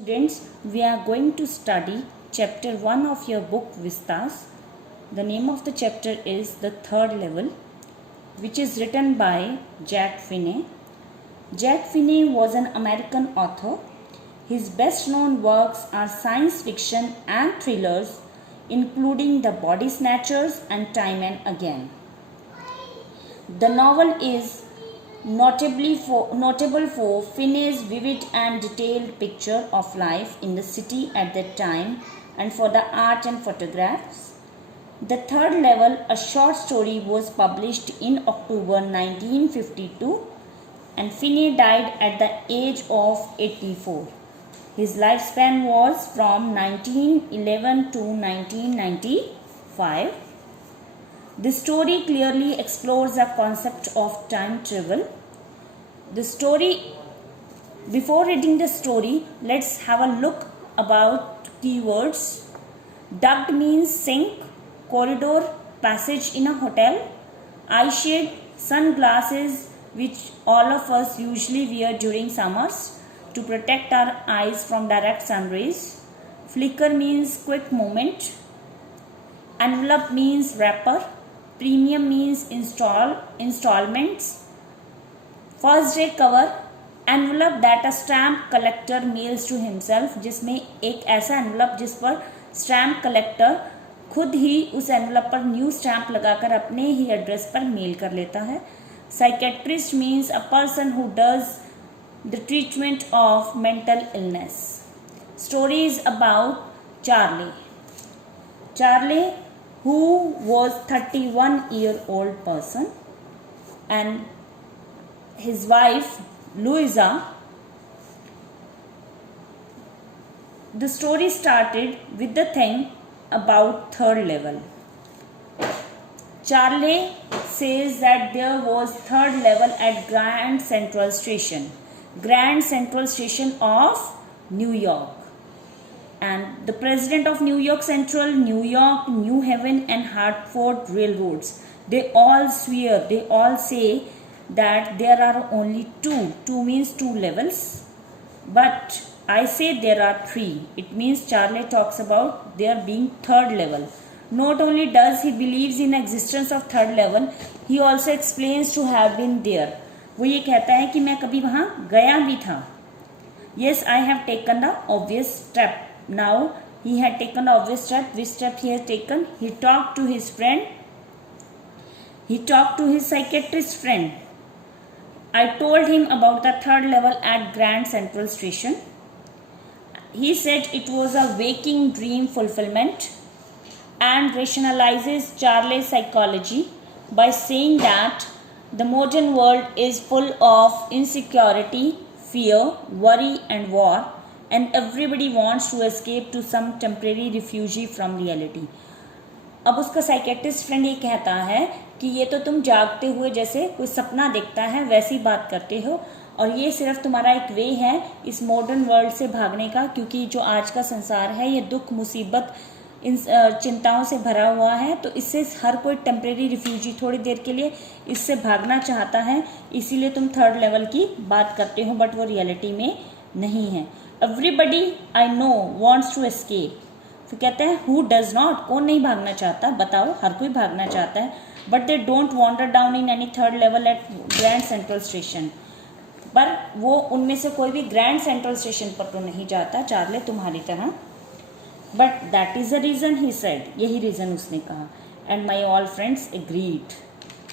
Students, we are going to study chapter 1 of your book Vistas. The name of the chapter is The Third Level, which is written by Jack Finney. Jack Finney was an American author. His best known works are science fiction and thrillers, including The Body Snatchers and Time and Again. The novel is notable for Finney's vivid and detailed picture of life in the city at that time and for the art and photographs. The Third Level, a short story, was published in October 1952 and Finney died at the age of 84. His lifespan was from 1911 to 1995. The story clearly explores the concept of time travel. Before reading the story, let's have a look about keywords. Duct means sink, corridor, passage in a hotel, eye shade, sunglasses which all of us usually wear during summers to protect our eyes from direct sun rays. Flicker means quick movement. Envelope means wrapper. Premium means installments. First day cover, envelope that a stamp collector mails to himself, जिसमें एक ऐसा envelope जिस पर stamp collector खुद ही उस envelope पर new stamp लगाकर अपने ही एड्रेस पर मेल कर लेता है. Psychiatrist means a person who does the treatment of mental illness. Story is about Charlie, who was 31-year-old person, and his wife Louisa. The story started with the thing about third level. Charlie says that there was third level at Grand Central Station of New York. And the president of New York Central, New York, New Haven and Hartford railroads, they all say that there are only two means two levels, but I say there are three. It means Charlie talks about there being third level. Not only does he believes in existence of third level, he also explains to have been there. वो ये कहता है कि मैं कभी वहाँ गया भी था. Yes, I have taken the obvious step. Now he had taken the obvious step. Which step he has taken? He talked to his friend. He talked to his psychiatrist friend. I told him about the third level at Grand Central Station. He said it was a waking dream fulfillment and rationalizes Charlie's psychology by saying that the modern world is full of insecurity, fear, worry and war, and everybody wants to escape to some temporary refuge from reality. अब उसका psychiatrist friend ये कहता है कि ये तो तुम जागते हुए जैसे कोई सपना देखता है वैसी बात करते हो, और ये सिर्फ तुम्हारा एक वे है इस मॉडर्न वर्ल्ड से भागने का, क्योंकि जो आज का संसार है ये दुख मुसीबत इन चिंताओं से भरा हुआ है, तो इससे हर कोई टेम्परेरी रिफ्यूजी थोड़ी देर के लिए इससे भागना चाहता है, इसीलिए तुम थर्ड लेवल की बात करते हो, बट वो रियलिटी में नहीं है. Everybody I know wants to escape. फिर कहते हैं हु डज नॉट, कौन नहीं भागना चाहता, बताओ, हर कोई भागना चाहता है, but they don't wander down in any third level at Grand Central Station. पर वो उनमें से कोई भी ग्रैंड सेंट्रल स्टेशन पर तो नहीं जाता चार्ले तुम्हारी तरह. But that is the reason he said, यही रीज़न उसने कहा. And my all friends agreed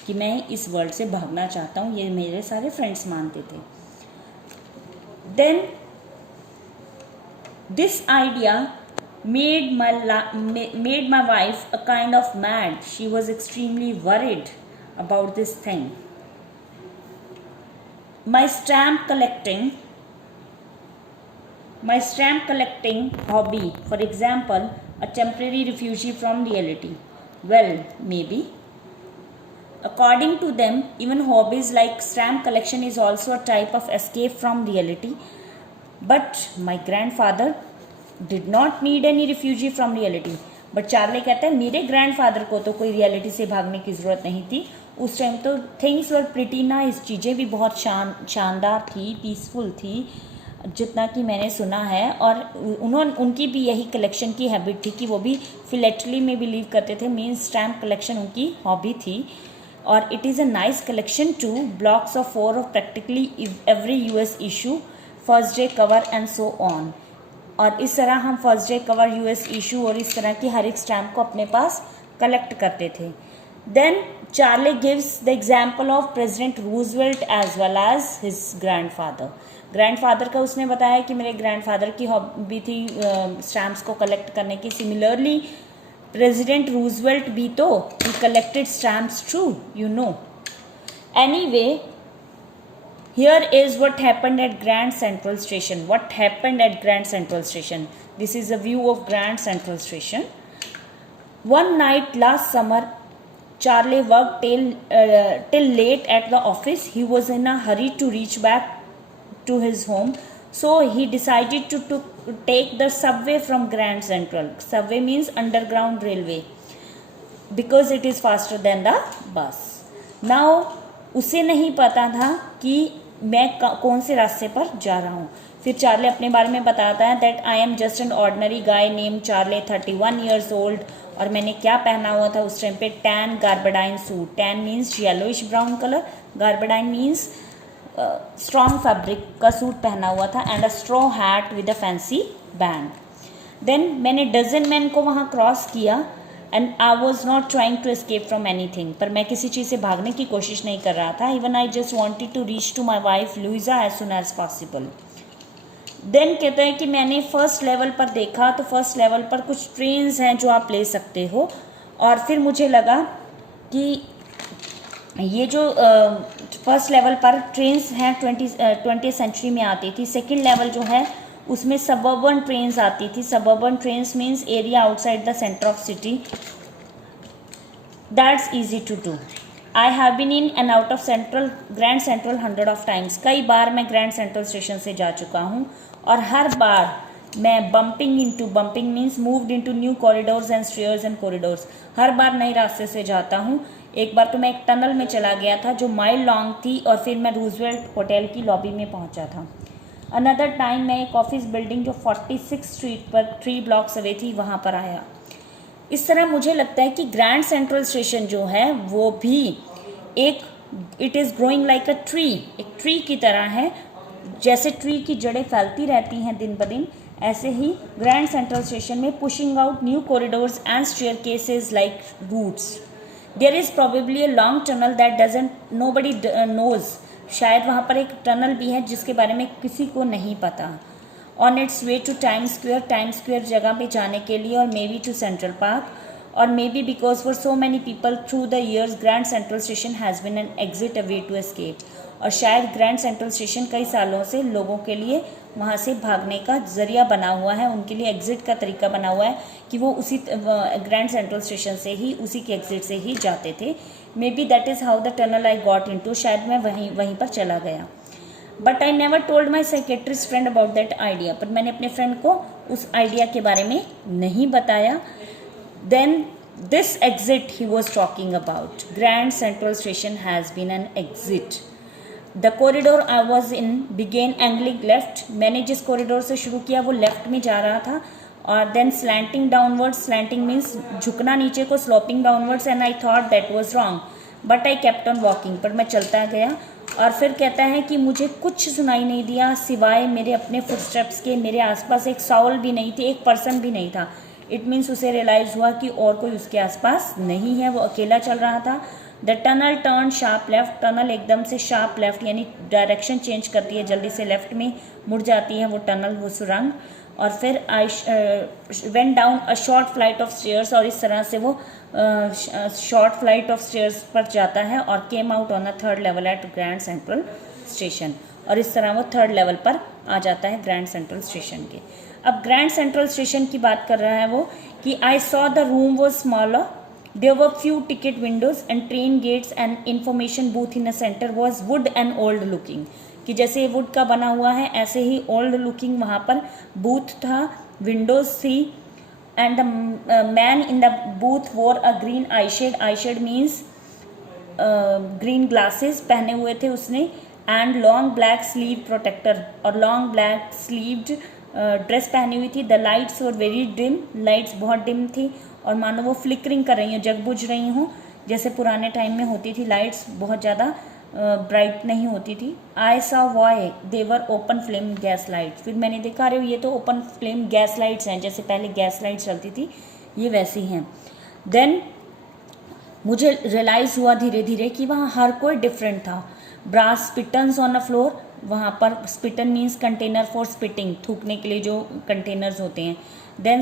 कि मैं इस वर्ल्ड से भागना चाहता हूँ, ये मेरे सारे फ्रेंड्स मानते थे. Then this idea made my wife a kind of mad. She was extremely worried about this thing. My stamp collecting hobby, for example, a temporary refuge from reality. Well, maybe. According to them, even hobbies like stamp collection is also a type of escape from reality. But my grandfather did not need any refuge from reality. But Charlie कहता है मेरे grandfather को तो कोई reality से भागने की ज़रूरत नहीं थी. उस टाइम तो थिंग्स वर प्रिटी नाइस, चीज़ें भी बहुत शानदार थी, पीसफुल थी. जितना कि मैंने सुना है। और उनकी भी यही कलेक्शन की हैबिट थी कि वो भी फिलेटली में बिलीव करते थे, मीन्स स्टैम्प कलेक्शन उनकी हॉबी थी। और it is a nice collection too, blocks of 4 of practically every US issue, first day cover and so on. और इस तरह हम first day cover, US issue और इस तरह की हर एक स्टैम्प को अपने पास कलेक्ट करते थे। Then Charley gives the example of President Roosevelt as well as his grandfather का उसने बताया कि मेरे ग्रैंडफादर की हॉबी थी स्टैम्प्स को कलेक्ट करने की। सिमिलरली प्रेसिडेंट रूजवेल्ट भी तो ही collected stamps true, you know. Anyway, here is what happened at Grand Central Station. What happened at Grand Central Station? This is a view of Grand Central Station. One night last summer, Charlie worked till late at the office. He was in a hurry to reach back to his home, so he decided to take the subway from Grand Central. Subway means underground railway, because it is faster than the bus. Now उसे नहीं पता था कि मैं कौन से रास्ते पर जा रहा हूँ। फिर चार्ली अपने बारे में बताता है that I am just an ordinary guy name Charlie, 31 years old. और मैंने क्या पहना हुआ था उस टाइम पे? Tan gabardine suit. Tan means yellowish brown colour, gabardine means strong fabric का सूट पहना हुआ था, and a straw hat with a fancy band. Then मैंने डजन मैन को वहाँ क्रॉस किया, and I was not trying to escape from anything, पर मैं किसी चीज़ से भागने की कोशिश नहीं कर रहा था। Even I just wanted to reach to my wife Louisa as soon as possible. Then कहते हैं कि मैंने फर्स्ट लेवल पर देखा, तो फर्स्ट लेवल पर कुछ ट्रेन्स हैं जो आप ले सकते हो। और फिर मुझे लगा कि ये जो फर्स्ट लेवल पर ट्रेन्स हैं 20th सेंचुरी में आती थी। सेकेंड लेवल जो है उसमें सबर्बन ट्रेन्स आती थी। Suburban trains means area outside the centre of city. That's easy to do. I have been in and out of Grand Central 100 of times. कई बार मैं ग्रैंड सेंट्रल स्टेशन से जा चुका हूँ, और हर बार मैं bumping means moved into new corridors and stairs and corridors. हर बार नए रास्ते से जाता हूँ। एक बार तो मैं एक टनल में चला गया था जो माइल लॉन्ग थी, और फिर मैं रूजवेल्ट होटल की लॉबी में पहुंचा था। अनदर टाइम मैं एक ऑफिस बिल्डिंग जो 46 स्ट्रीट पर 3 ब्लॉक्स अवे थी वहाँ पर आया। इस तरह मुझे लगता है कि ग्रैंड सेंट्रल स्टेशन जो है वो भी एक, it is growing like a tree, एक ट्री की तरह है। जैसे ट्री की जड़ें फैलती रहती हैं दिन ब दिन, ऐसे ही ग्रैंड सेंट्रल स्टेशन में pushing out new corridors and staircases like roots. There is probably a long tunnel that doesn't nobody knows. शायद वहाँ पर एक टनल भी है जिसके बारे में किसी को नहीं पता। On its way to Time Square जगह पे जाने के लिए, और maybe to Central Park, और maybe because for so many people through the years Grand Central Station has been an exit, a way to escape. और शायद grand Central station कई सालों से लोगों के लिए वहाँ से भागने का जरिया बना हुआ है, उनके लिए एग्जिट का तरीका बना हुआ है कि वो उसी ग्रैंड सेंट्रल स्टेशन से ही, उसी के एग्जिट से ही जाते थे। May be that is how the tunnel I got into. शायद मैं वहीं पर चला गया। But I never told my psychiatrist friend about that idea. पर मैंने अपने फ्रेंड को उस आइडिया के बारे में नहीं बताया। Then this exit he was talking about, Grand Central Station has been an exit. The corridor I was in began angling left. मैंने जिस कॉरिडोर से शुरू किया वो लेफ्ट में जा रहा था, और then slanting downwards, slanting means झुकना नीचे को, sloping downwards, and I thought that was wrong but I kept on walking. पर मैं चलता गया। और फिर कहता है कि मुझे कुछ सुनाई नहीं दिया सिवाय मेरे अपने फुटस्टेप्स के। मेरे आसपास एक साउल भी नहीं थी, एक पर्सन भी नहीं था। इट मीन्स उसे रियलाइज़ हुआ कि और कोई उसके आसपास नहीं है, वो अकेला चल रहा था। The tunnel turn sharp left. Tunnel एकदम से शार्प लेफ्ट यानी डायरेक्शन चेंज करती है, जल्दी से लेफ्ट में मुड़ जाती है वो टनल, वो सुरंग। और फिर I went down a short flight of stairs, और इस तरह से वो शॉर्ट फ्लाइट ऑफ स्टेयर्स पर जाता है, और came out on a 3rd level at Grand Central Station. और इस तरह वो 3rd लेवल पर आ जाता है ग्रैंड सेंट्रल स्टेशन के। अब ग्रैंड सेंट्रल स्टेशन की बात कर रहा है वो कि I saw the room was smaller, there were few ticket windows and train gates and information booth in a centre was wood and old looking. कि जैसे वुड का बना हुआ है ऐसे ही ओल्ड लुकिंग वहाँ पर बूथ था, विंडोज थी, and the man in the booth wore a green eye shade means green glasses पहने हुए थे उसने, and long black sleeve protector और लॉन्ग ब्लैक स्लीव्ड ड्रेस पहनी हुई थी। The lights were very dim, lights बहुत डिम थी और मानो वो फ्लिकरिंग कर रही हो, जगबुझ रही हूँ, जैसे पुराने टाइम में होती थी लाइट्स, बहुत ज़्यादा ब्राइट नहीं होती थी। I saw why they were open flame gas lights, फिर मैंने देखा अरे ये तो ओपन फ्लेम गैस लाइट्स हैं, जैसे पहले गैस लाइट्स चलती थी ये वैसी हैं। देन मुझे रियलाइज़ हुआ धीरे धीरे कि वहाँ हर कोई डिफरेंट था। Brass spittoons on a floor, वहाँ पर spittoon means container for spitting, थूकने के लिए जो कंटेनर्स होते हैं। Then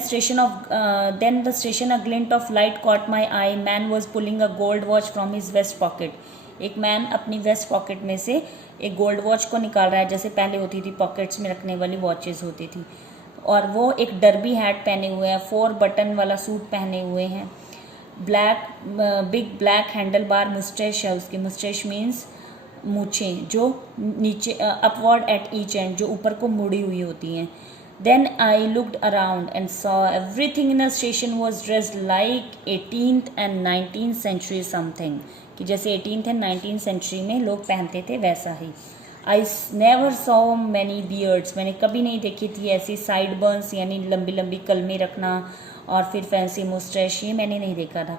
the station a glint of light caught my eye, man was pulling a gold watch from his vest pocket, एक मैन अपनी वेस्ट पॉकेट में से एक गोल्ड वॉच को निकाल रहा है, जैसे पहले होती थी पॉकेट्स में रखने वाली वॉचेस होती थी। और वो एक डर्बी हैट पहने हुए हैं, 4 बटन वाला सूट पहने हुए हैं, black big black handle bar Moustache है उसकी, मुस्टैश मीन्स मूछें जो नीचे अपवर्ड एट ईच एंड, जो ऊपर को मुड़ी हुई होती हैं। Then I looked around and saw everything in the station was dressed like 18th and 19th century something, कि जैसे 18th and 19th सेंचुरी में लोग पहनते थे वैसा ही। I never saw many beards, मैंने कभी नहीं देखी थी ऐसी साइड बर्न्स, यानी लंबी लंबी कलमे रखना और फिर फैंसी मुस्टैश, ये मैंने नहीं देखा था।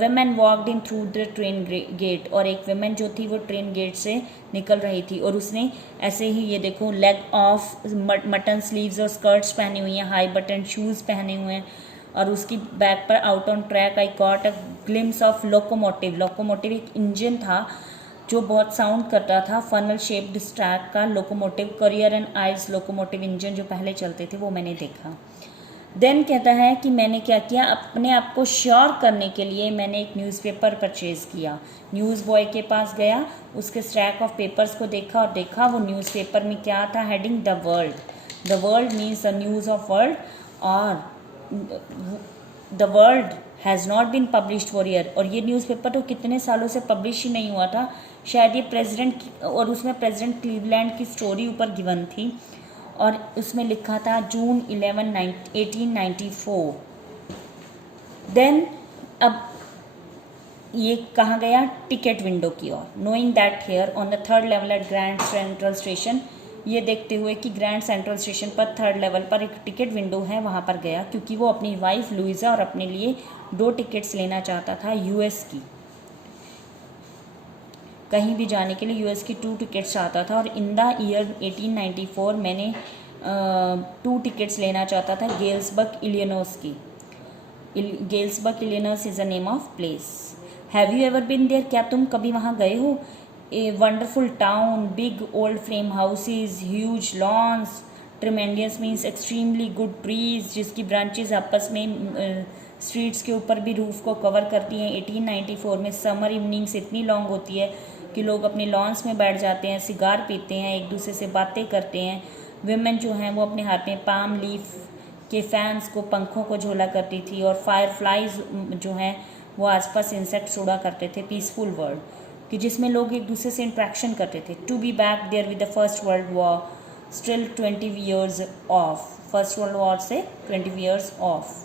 Women walked in through the train gate, और एक वेमेन जो थी वो ट्रेन गेट से निकल रही थी और उसने ऐसे ही ये देखो लेग ऑफ मटन स्लीव्स और स्कर्ट्स पहनी हुई हैं, हाई बटन शूज़ पहने हुए हैं, और उसकी बैक पर out on track I got a glimpse of locomotive, locomotive एक इंजन था जो बहुत साउंड करता था, फनल शेप्ड स्टैक का locomotive, career and eyes locomotive engine जो पहले चलते थे वो मैंने देखा। देन कहता है कि मैंने क्या किया, अपने आप को श्योर करने के लिए मैंने एक न्यूज़पेपर परचेज़ किया, न्यूज़ बॉय के पास गया, उसके स्टैक ऑफ पेपर्स को देखा और देखा वो न्यूज़पेपर में क्या था, heading the world, the world means the news of world, और the world has not been published for year, और ये न्यूज़पेपर तो कितने सालों से पब्लिश ही नहीं हुआ था, शायद ये प्रेसिडेंट, और उसमें प्रेसिडेंट क्लीवलैंड की स्टोरी ऊपर गिवन थी और उसमें लिखा था जून 11, 1894। देन अब ये कहाँ गया, टिकट विंडो की ओर, knowing that here on the 3rd level at Grand Central Station, ये देखते हुए कि ग्रैंड सेंट्रल स्टेशन पर 3rd लेवल पर एक टिकट विंडो है, वहाँ पर गया, क्योंकि वो अपनी वाइफ लुइजा और अपने लिए 2 टिकट्स लेना चाहता था यूएस की, कहीं भी जाने के लिए यूएस की 2 टिकट्स चाहता था। और इन द ईयर 1894 मैंने 2 टिकट्स लेना चाहता था गेल्सबर्ग इलियनॉस की। Galesburg Illinois is the name of place. Have you ever been there, क्या तुम कभी वहाँ गए हो? A wonderful town, big old frame houses, huge lawns, tremendous means extremely good trees जिसकी ब्रांचेज आपस में स्ट्रीट्स के ऊपर भी रूफ को कवर करती हैं। 1894 में समर इवनिंग्स इतनी लॉन्ग होती है कि लोग अपने लॉन्स में बैठ जाते हैं, सिगार पीते हैं, एक दूसरे से बातें करते हैं। विमेन जो हैं वो अपने हाथ में पाम लीफ के फैंस को, पंखों को झोला करती थी, और फायर फ्लाइज जो हैं वो आसपास इंसेक्ट्स उड़ा करते थे। पीसफुल वर्ल्ड कि जिसमें लोग एक दूसरे से इंट्रैक्शन करते थे। To be back there with the first world war, still 20 years off, first world war से 20 years off,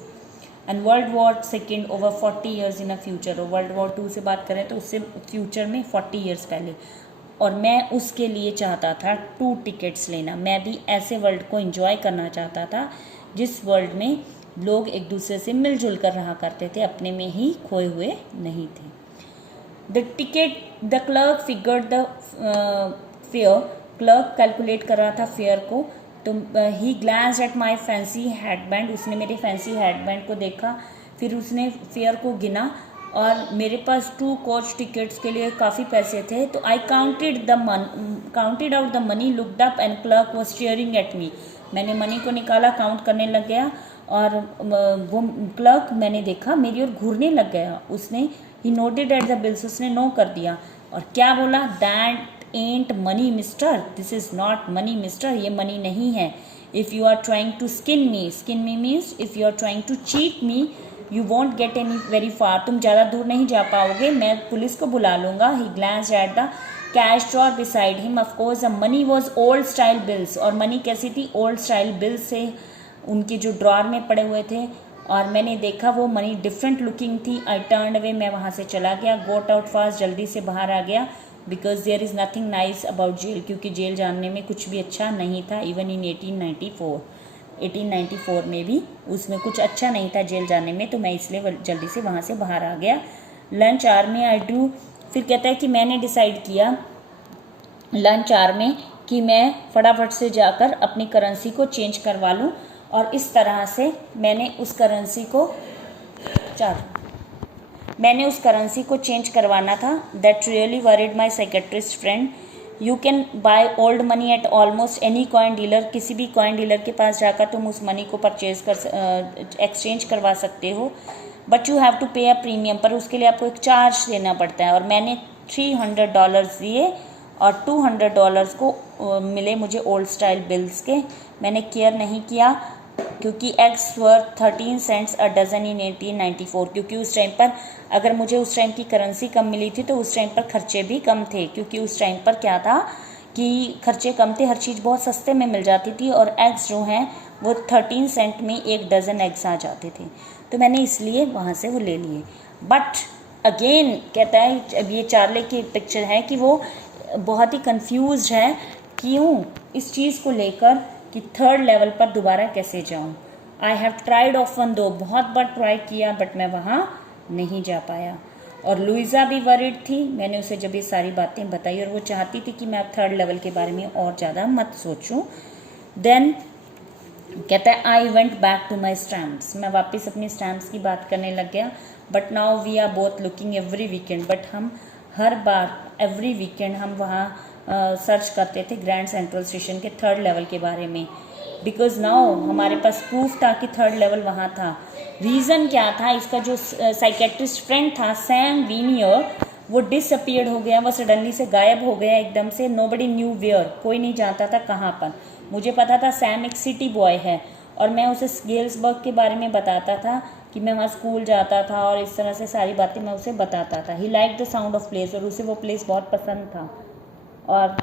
and world war second over 40 years in a future. और वर्ल्ड वॉर 2 से बात करें तो उससे फ्यूचर में 40 ईयर्स पहले। और मैं उसके लिए चाहता था 2 टिकट्स लेना। मैं भी ऐसे वर्ल्ड को एंजॉय करना चाहता था जिस वर्ल्ड में लोग एक दूसरे से मिलजुल कर रहा करते थे, अपने में ही खोए हुए नहीं थे। The clerk figured the fair, clerk calculate कर रहा था फेयर को। तो ही glanced at my fancy headband, उसने मेरे फैंसी हेडबैंड को देखा, फिर उसने फेयर को गिना और मेरे पास 2 कोच टिकट्स के लिए काफ़ी पैसे थे। तो I counted out the money, looked up and clerk was staring at me. मैंने मनी को निकाला, काउंट करने लग गया और वो क्लर्क मैंने देखा मेरी ओर घूरने लग गया। उसने he noted at the bills, उसने नो कर दिया और क्या बोला, that ain't money mister, this is not money mister, ये मनी नहीं है। If you are trying to skin me means if you are trying to cheat me you won't get any very far, तुम ज़्यादा दूर नहीं जा पाओगे, मैं पुलिस को बुला लूँगा। He glanced at the cash drawer beside him, of course the money was old style bills, और मनी कैसी थी, ओल्ड स्टाइल बिल्स से उनके जो ड्रॉर में पड़े हुए थे। और मैंने देखा वो मनी डिफरेंट लुकिंग थी। आई टर्न अवे, मैं वहाँ से चला गया। गोट आउट फास्ट, जल्दी से बाहर आ गया। Because there is nothing nice about jail, क्योंकि जेल जानने में कुछ भी अच्छा नहीं था। इवन इन 1894 में भी उसमें कुछ अच्छा नहीं था जेल जाने में, तो मैं इसलिए जल्दी से वहाँ से बाहर आ गया। लंच आवर में आई ड्रू, फिर कहता है कि मैंने डिसाइड किया लंच आवर में कि मैं फटाफट से जाकर अपनी करेंसी को चेंज करवा लूँ, और इस तरह से मैंने उस करेंसी को चेंज करवाना था। That really worried my psychiatrist friend. You can by old money at almost any coin dealer, किसी भी कॉइन डीलर के पास जाकर तुम उस मनी को एक्सचेंज करवा सकते हो, बट यू हैव टू पे अ प्रीमियम, पर उसके लिए आपको एक चार्ज देना पड़ता है। और मैंने $300 दिए और $200 को मिले मुझे ओल्ड स्टाइल बिल्स के। मैंने केयर नहीं किया, क्योंकि eggs were 13 cents a dozen in 1894, क्योंकि उस टाइम पर अगर मुझे उस टाइम की करेंसी कम मिली थी तो उस टाइम पर खर्चे भी कम थे, क्योंकि उस टाइम पर क्या था कि खर्चे कम थे, हर चीज़ बहुत सस्ते में मिल जाती थी, और एग्स जो हैं वो 13 सेंट में एक डज़न एग्स आ जाते थे, तो मैंने इसलिए वहाँ से वो ले लिए। बट अगेन कहता है, अब ये चार्ले की पिक्चर है कि वो बहुत ही कंफ्यूज है, क्यों इस चीज़ को लेकर कि थर्ड लेवल पर दोबारा कैसे जाऊं। आई हैव ट्राइड ऑफन दो, बहुत बार ट्राई किया, बट मैं वहाँ नहीं जा पाया। और लुइजा भी वरिड थी, मैंने उसे जब ये सारी बातें बताई, और वो चाहती थी कि मैं अब थर्ड लेवल के बारे में और ज़्यादा मत सोचूं। देन कहता है I went back to my stamps, मैं वापस अपनी स्टैम्प्स की बात करने लग गया। But now we are both looking every weekend, but हम हर बार एवरी वीकेंड हम वहाँ सर्च करते थे ग्रैंड सेंट्रल स्टेशन के थर्ड लेवल के बारे में, बिकॉज नाउ हमारे पास प्रूफ था कि थर्ड लेवल वहाँ था। रीज़न क्या था, इसका जो साइकेट्रिस्ट फ्रेंड था सैम वीनियर, वो डिसअपियर्ड हो गया, वो सडनली से गायब हो गया एकदम से। नोबडी न्यू वेयर, कोई नहीं जानता था कहाँ पर। मुझे पता था सैम एक सिटी बॉय है, और मैं उसे गेल्सबर्ग के बारे में बताता था कि मैं वहाँ स्कूल जाता था, और इस तरह से सारी बातें मैं उसे बताता था। He like the sound of place, और उसे वो प्लेस बहुत पसंद था, और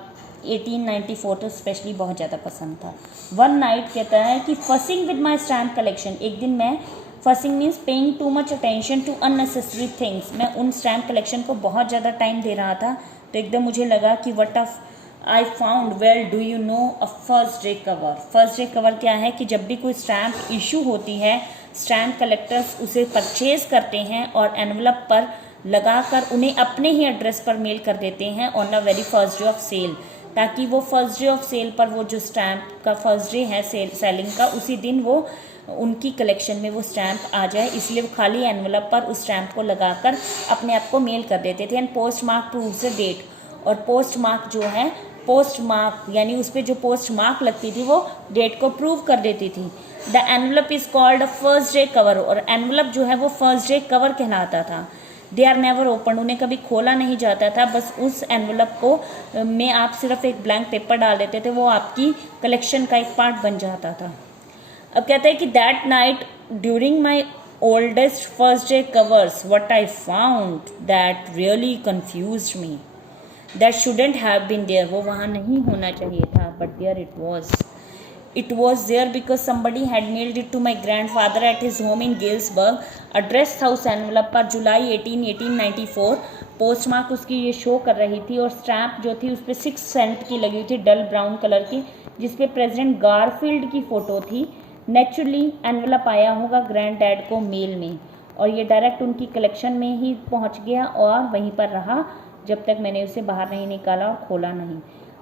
1894 तो स्पेशली बहुत ज़्यादा पसंद था। वन नाइट कहता है कि fussing with my stamp collection, एक दिन मैं, fussing means paying too much attention to unnecessary things, मैं उन स्टैम्प कलेक्शन को बहुत ज़्यादा टाइम दे रहा था, तो एकदम मुझे लगा कि what of I found, well do you know a first day cover. First day cover क्या है कि जब भी कोई स्टैम्प इशू होती है, स्टैम्प कलेक्टर्स उसे परचेज करते हैं और एनवलप पर लगाकर उन्हें अपने ही एड्रेस पर मेल कर देते हैं on the very first day of sale, ताकि वो फर्स्ट डे ऑफ सेल पर, वो जो स्टैम्प का फर्स्ट डे है सेलिंग का, उसी दिन वो उनकी कलेक्शन में वो स्टैम्प आ जाए। इसलिए वो खाली एनवलप पर उस स्टैम्प को लगाकर अपने आप को मेल कर देते थे। And post mark proves the date, और पोस्ट मार्क जो है, पोस्ट मार्क यानी उस पर जो पोस्ट मार्क लगती थी वो डेट को प्रूव कर देती थी। The envelope is called a first day cover, और एनवलप जो है वो फर्स्ट डे कवर कहलाता था। दे आर नेवर ओपन, उन्हें कभी खोला नहीं जाता था, बस उस एनवलप को में आप सिर्फ एक ब्लैंक पेपर डाल देते थे, वो आपकी कलेक्शन का एक पार्ट बन जाता था। अब कहते हैं कि that night during my oldest first day covers what I found that really confused me, that shouldn't have been there, वो वहाँ नहीं होना चाहिए था, but there it was. It was there because somebody had mailed it to my grandfather at his home in Galesburg, address house envelope पर जुलाई 1894। Post mark उसकी ये show कर रही थी, और स्टैम्प जो थी उस पर 6 सेंट की लगी हुई थी, डल ब्राउन कलर की, जिसपे प्रेसिडेंट गारफील्ड की फ़ोटो थी। नेचुरली एनवेलप आया होगा ग्रैंड डैड को मेल में, और ये डायरेक्ट उनकी कलेक्शन में ही पहुंच गया, और वहीं पर रहा जब तक मैंने उसे बाहर नहीं निकाला और खोला नहीं।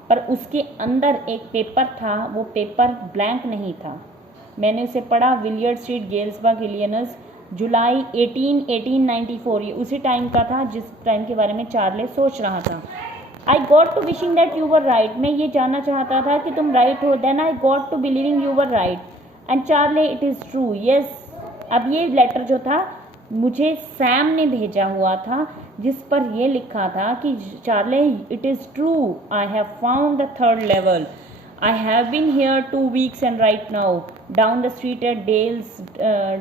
पर उसके अंदर एक पेपर था, वो पेपर ब्लैंक नहीं था। मैंने उसे पढ़ा, विलियर्ड स्ट्रीट गेल्सबर्ग इलियनस, जुलाई 1894, ये उसी टाइम का था जिस टाइम के बारे में चार्ले सोच रहा था। I got to wishing that you were right, मैं ये जानना चाहता था कि तुम राइट हो। Then I got to believing you were right and Charley it is true, yes. अब ये लेटर जो था मुझे सैम ने भेजा हुआ था, जिस पर यह लिखा था कि Charley it is true, I have found the third level, I have been here 2 weeks and right now down the street at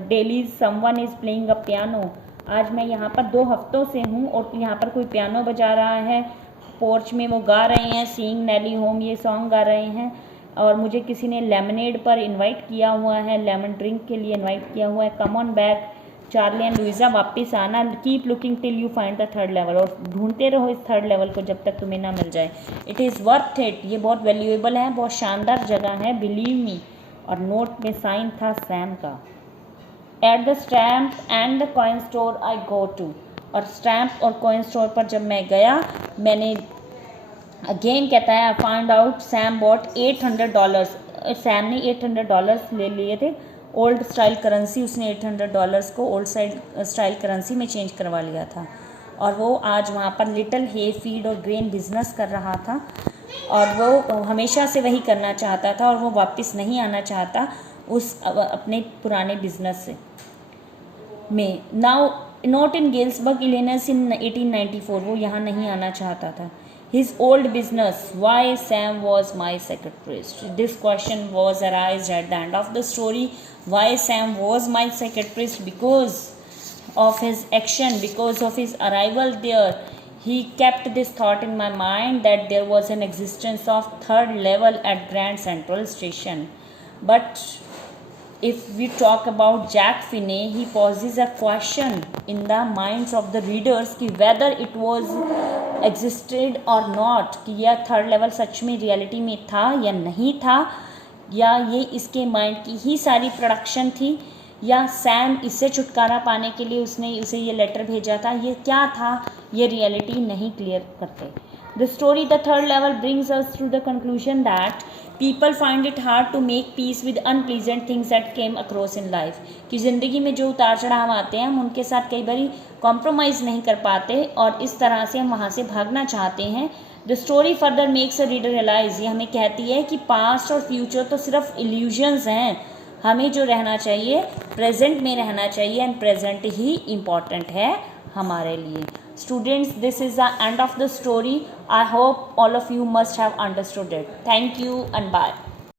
Daly's someone is playing a piano. आज मैं यहाँ पर 2 हफ्तों से हूँ, और यहाँ पर कोई पियानो बजा रहा है, पोर्च में वो गा रहे हैं, सीइंग नेली होम ये सॉन्ग गा रहे हैं, और मुझे किसी ने लेमनेड पर इनवाइट किया हुआ है, लेमन ड्रिंक के लिए इनवाइट किया हुआ है। Come on back Charlie and Luisa वापस आना, keep looking till you find the third level, और ढूंढते रहो इस थर्ड लेवल को जब तक तुम्हें ना मिल जाए। इट इज़ वर्थ इट, ये बहुत वैल्यूएबल है, बहुत शानदार जगह है, बिलीव मी। और नोट में साइन था सैम का। At the stamp and the coin store I go to, और स्टैम्प और कॉइन स्टोर पर जब मैं गया, मैंने अगेन कहता है, I find out Sam bought $800, Sam ने $800 ले लिए थे। ओल्ड स्टाइल करेंसी, उसने $800 को ओल्ड स्टाइल करेंसी में चेंज करवा लिया था, और वो आज वहाँ पर लिटिल हे फीड और ग्रेन बिजनेस कर रहा था, और वो हमेशा से वही करना चाहता था, और वो वापस नहीं आना चाहता उस अपने पुराने बिजनेस से में। Now not in Galesburg Illinois in 1894, वो यहाँ नहीं आना चाहता था। His old business, why Sam was my secretarist. This question was arised at the end of the story. Why Sam was my secretarist? Because of his action, because of his arrival there. He kept this thought in my mind that there was an existence of third level at Grand Central Station. But if we talk about Jack Finney, he poses a question in the minds of the readers कि whether it was existed or not, कि यह third level सच में reality में था या नहीं था, या ये इसके माइंड की ही सारी प्रोडक्शन थी, या सैम इससे छुटकारा पाने के लिए उसने उसे ये लेटर भेजा था, ये क्या था, ये रियलिटी नहीं क्लियर करते। The story, the third level, brings us to the conclusion that people find it hard to make peace with unpleasant things that came across in life, कि ज़िंदगी में जो उतार चढ़ाव आते हैं हम उनके साथ कई बार कॉम्प्रोमाइज़ नहीं कर पाते, और इस तरह से हम वहाँ से भागना चाहते हैं। The story further makes a reader realise, ये हमें कहती है कि पास्ट और फ्यूचर तो सिर्फ इल्यूजन्स हैं, हमें जो रहना चाहिए प्रेजेंट में रहना चाहिए, एंड प्रेजेंट ही इम्पॉर्टेंट है हमारे लिए। Students, this is the end of the story. I hope all of you must have understood it. Thank you and bye.